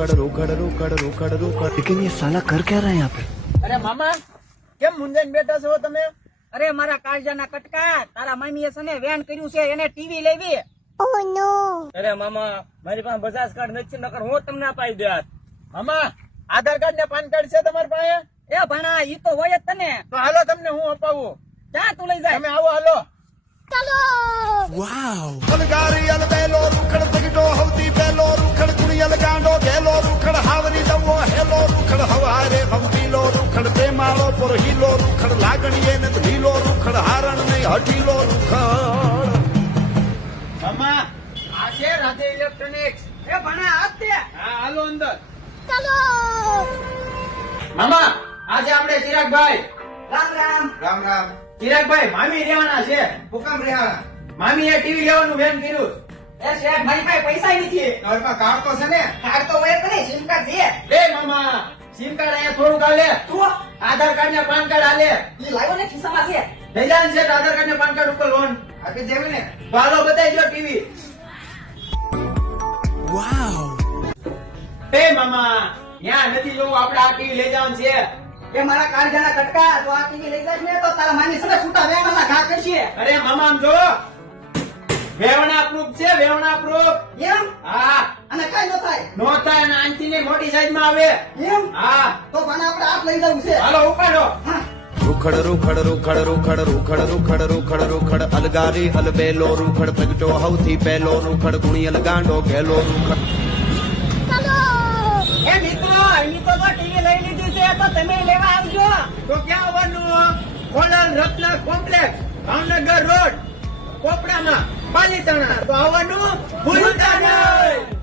रोकड़ रोकड़ रोकड़ रोकड़ रोकड़। लेकिन ये साला कर क्या रहा है यहाँ पे? અરે મામા કેમ મુંજાઈને બેઠા છો તમે? અરે મારા કાળજાના કટકા, તારા મમ્મીએ છે ને વેન કર્યું છે, એને ટીવી લેવી. અરે મામા મારી પાસે બજાજ કાર્ડ નથી, નકર હું તમને અપાઈ દેત. મામા આધાર કાર્ડ ને પાન કાર્ડ છે તમારી પાસે? એ ભણા ઈ તો હોય જ તને. તો હાલો તમને હું અપાવું. ક્યાં તું લઈ જાય? તમે આવો હાલો. अलगारी अलबेलो रुखड़ तगडो हवती बेलो रुखड़ कुड़ियल गांडो गेलो रुखड़ हावरी दवो हेलो रुखड़ हवारे भंपीलो रुखड़ प्रेमालो पर हीलो रुखड़ लागणीए न ढीलो रुखड़ हारण नहीं हटीलो रुखड़. મામા આ છે રાધે ઇલેક્ટ્રોનિક્સ. એ ભણા આજ તે. હા હાલો અંદર. મામા આજે આપણે ચિરાગભાઈ. રામ રામ. રામ રામ. ચિરાગભાઈ મામી રહેવાના છે. હુકમ રહ્યા. મામીએ ટીવી લેવાનું વેન કર્યું. એ શેઠ મારી પાસે પૈસા નથી. તમારી પાસે કાર્ડ તો છે ને? કાર્ડ તો હોય જ ને, સિમ કાર્ડ છે. એ મામા સિમ કાર્ડ અહીંયા થોડુંક આલે. તું આધાર કાર્ડ ને પાન કાર્ડ આલે. ઈ લાવ્યો ને ખિસ્સામાં છે. લઈ જાય છે આધાર કાર્ડ ને પાન કાર્ડ ઉપર લોન આપી દેવી ને. હાલો બતાવી દો ટીવી. એ મામા ત્યાં નથી જોવું, આપણે આ ટીવી લઈ જવાનું છે. એ મારા કાળજાના કટકા, તો આ ટીવી લઈ જાય ને તો તારા માની સડે છૂટા વેણના ઘા કરશે. અરે મામા આમ જો વેવણા પ્રૂફ છે, વેવણા પ્રૂફ. એમ? હા અને કઈ ન થાય. નો થાય ને આંટી ની મોટી સાઈઝ માં આવે. એમ? હા તો ભણા આપણે આપ લઈ જવું છે. હાલો ઉપાડો. હા. रुखड़ रुखड़ रुखड़ रुखड़ रुखड़ रुखड़ रुखड़ रुखड़ अलगारी अलबेलो रुखड़ तगडो हवती बेलो रुखड़ कुड़ियल गांडो गेलो रुखड़. એ મિત્રો, એની તો ટીવી લઈ લીધી છે, તો તમે લેવા આવજો. તો ક્યાં આવવાનું? ખોડલ રત્ન કોમ્પ્લેક્સ, ભાવનગર રોડ, કોપડામાં, પાલીતાણા. તો આવવાનું ભૂલતા નહીં.